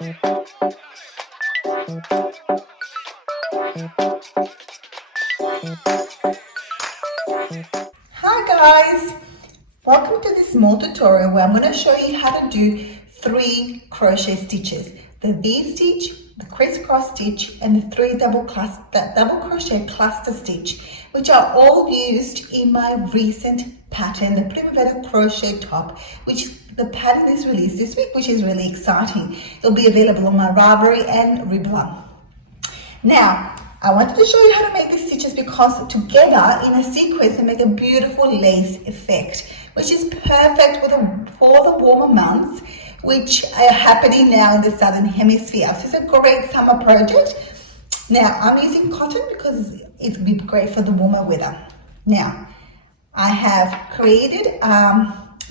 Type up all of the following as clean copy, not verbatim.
Hi guys! Welcome to this small tutorial where I'm going to show you how to do 3 crochet stitches. The V-stitch, the crisscross stitch and the 3 double crochet cluster stitch, which are all used in my recent pattern, the Primavera crochet top, which the pattern is released this week, which is really exciting. It'll be available on my Ravelry and Ribbon. Now, I wanted to show you how to make these stitches because together in a sequence they make a beautiful lace effect, which is perfect for the warmer months, which are happening now in the Southern Hemisphere. So it's a great summer project. Now, I'm using cotton because it's be great for the warmer weather. Now, I have created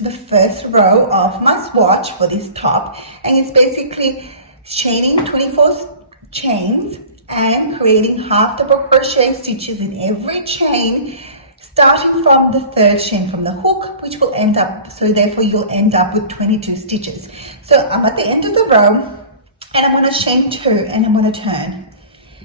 the first row of my swatch for this top, and it's basically chaining 24 chains and creating half double crochet stitches in every chain, starting from the 3rd chain from the hook, which will end up, so therefore you'll end up with 22 stitches. So I'm at the end of the row and I'm going to chain 2 and I'm going to turn.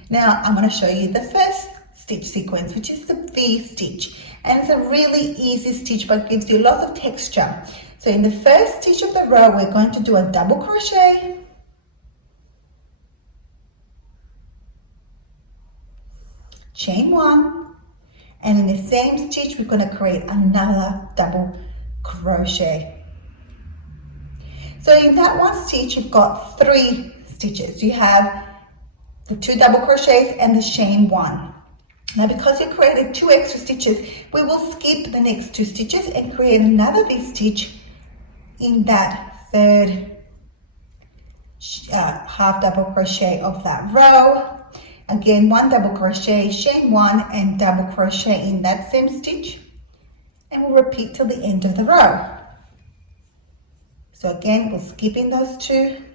Now I'm going to show you the first stitch sequence, which is the V stitch, and it's a really easy stitch but gives you lots of texture. So in the first stitch of the row we're going to do a double crochet, chain 1, and in the same stitch we're going to create another double crochet. So in that one stitch you've got 3 stitches. You have the 2 double crochets and the chain 1. Now because you created 2 extra stitches, we will skip the next 2 stitches and create another V stitch in that 3rd half double crochet of that row. Again, 1 double crochet, chain 1 and double crochet in that same stitch, and we'll repeat till the end of the row. So again, we're skipping those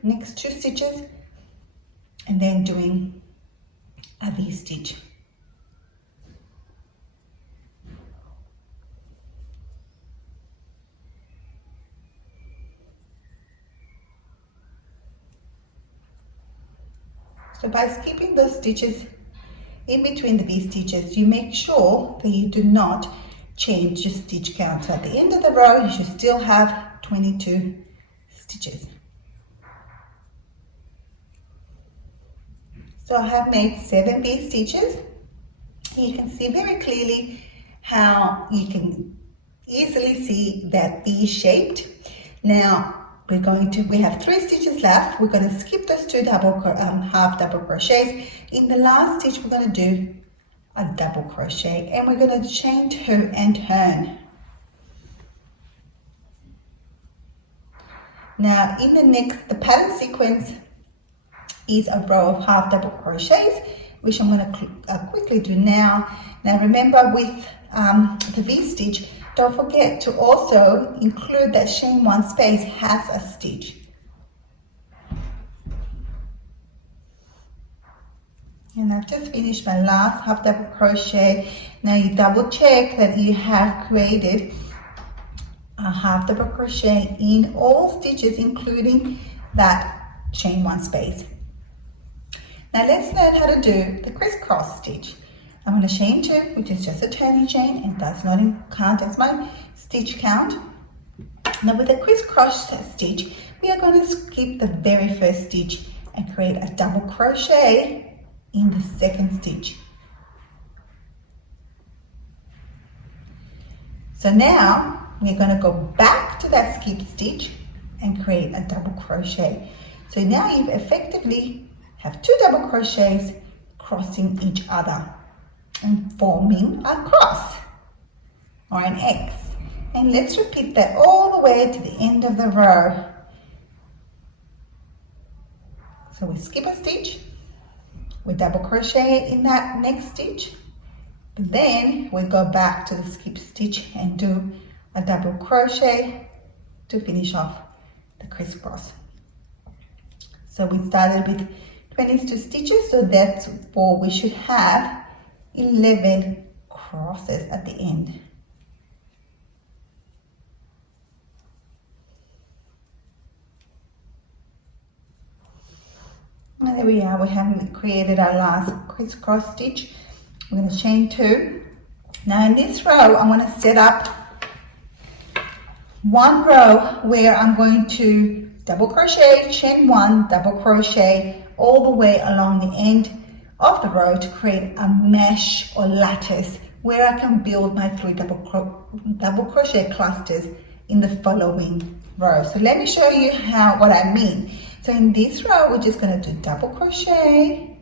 next 2 stitches and then doing a V stitch. So by skipping those stitches in between the V stitches, you make sure that you do not change your stitch count. So at the end of the row, you should still have 22 stitches. So I have made 7 V stitches. You can see very clearly how you can easily see that V-shaped. Now, we have 3 stitches left. We're going to skip those 2 half double crochets. In the last stitch, we're going to do a double crochet and we're going to chain 2 and turn. Now in the pattern sequence is a row of half double crochets, which I'm going to quickly do now. Now remember with the V stitch, don't forget to also include that chain 1 space has a stitch. And I've just finished my last half double crochet. Now you double check that you have created a half double crochet in all stitches, including that chain 1 space. Now let's learn how to do the crisscross stitch. I'm going to chain 2, which is just a turning chain and does not count as my stitch count. Now with the crisscross stitch, we are going to skip the very first stitch and create a double crochet in the 2nd stitch. So now we're going to go back to that skip stitch and create a double crochet. So now you effectively have 2 double crochets crossing each other and forming a cross or an X. And let's repeat that all the way to the end of the row. So we skip a stitch, we double crochet in that next stitch, then we go back to the skip stitch and do a double crochet to finish off the crisscross. So we started with 22 stitches, so that's for we should have 11 crosses at the end. And there we are, we have created our last crisscross stitch. We're going to chain 2. Now in this row, I'm going to set up one row where I'm going to double crochet, chain 1, double crochet all the way along the end of the row to create a mesh or lattice where I can build my 3 double crochet clusters in the following row. So let me show you what I mean. So in this row, we're just going to do double crochet.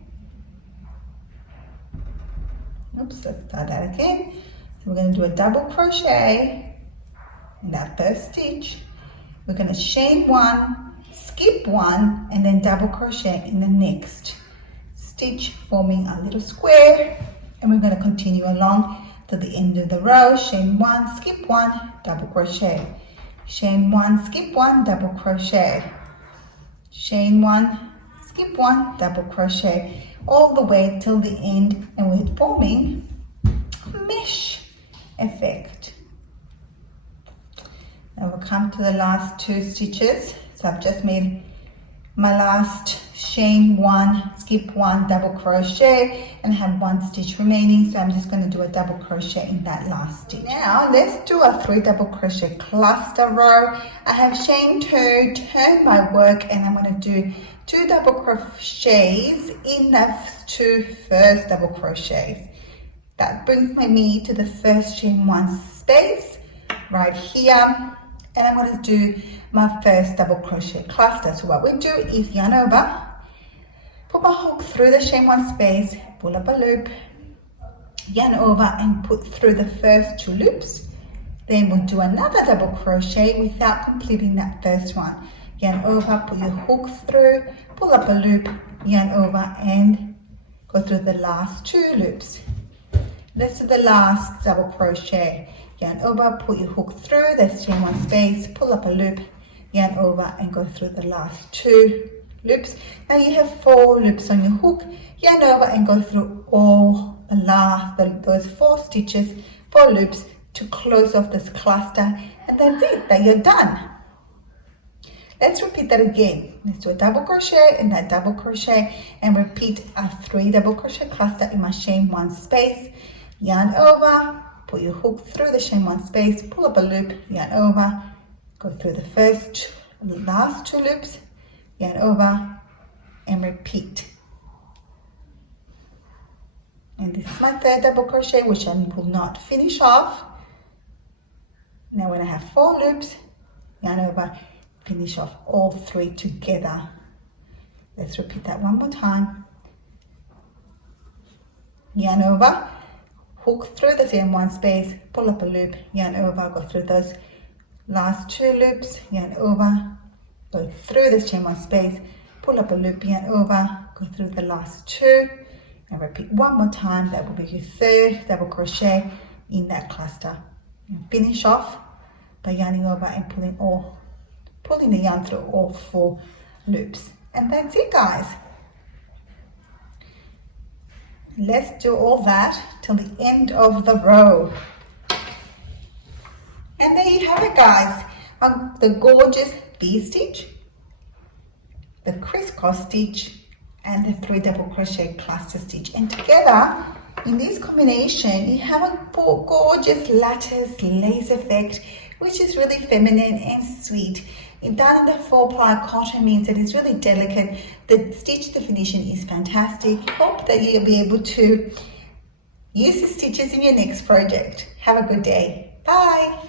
Oops, let's start that again. So we're going to do a double crochet in that first stitch. We're going to chain 1, skip 1, and then double crochet in the next stitch, forming a little square. And we're going to continue along to the end of the row. Chain 1, skip 1, double crochet. Chain 1, skip 1, double crochet. Chain 1, skip 1, double crochet, all the way till the end, and we're forming a mesh effect. Now we'll come to the last 2 stitches. So I've just made my last chain 1, skip 1, double crochet, and have 1 stitch remaining. So I'm just going to do a double crochet in that last stitch. Now let's do a 3 double crochet cluster row. I have chain 2, turn my work, and I'm going to do 2 double crochets in the 2 first double crochets. That brings me to the first chain 1 space right here, and I'm going to do my first double crochet cluster. So what we do is yarn over, put my hook through the chain 1 space, pull up a loop, yarn over and put through the first 2 loops. Then we'll do another double crochet without completing that first one. Yarn over, put your hook through, pull up a loop, yarn over and go through the last 2 loops. Let's do the last double crochet. Yarn over, put your hook through, that's chain 1 space, pull up a loop, yarn over and go through the last 2 loops. Now you have 4 loops on your hook, yarn over and go through all those 4 stitches, 4 loops to close off this cluster, and that's it, that you're done. Let's repeat that again. Let's do a double crochet and that double crochet and repeat a 3 double crochet cluster in my chain 1 space, yarn over, put your hook through the chain 1 space, pull up a loop, yarn over, go through the last 2 loops, yarn over and repeat. And this is my 3rd double crochet, which I will not finish off. Now when I have 4 loops, yarn over, finish off all 3 together. Let's repeat that one more time. Yarn over, hook through the chain 1 space, pull up a loop, yarn over, go through those last 2 loops, yarn over, go through the chain 1 space, pull up a loop, yarn over, go through the last 2, and repeat one more time. That will be your 3rd double crochet in that cluster. And finish off by yarning over and pulling the yarn through all 4 loops. And that's it, guys. Let's do all that till the end of the row. And there you have it, guys. The gorgeous V-stitch, the crisscross stitch, and the 3 double crochet cluster stitch. And together, in this combination, you have a gorgeous lattice lace effect, which is really feminine and sweet. Done in the 4-ply cotton means that it's really delicate. The stitch definition is fantastic. Hope that you'll be able to use the stitches in your next project. Have a good day. Bye.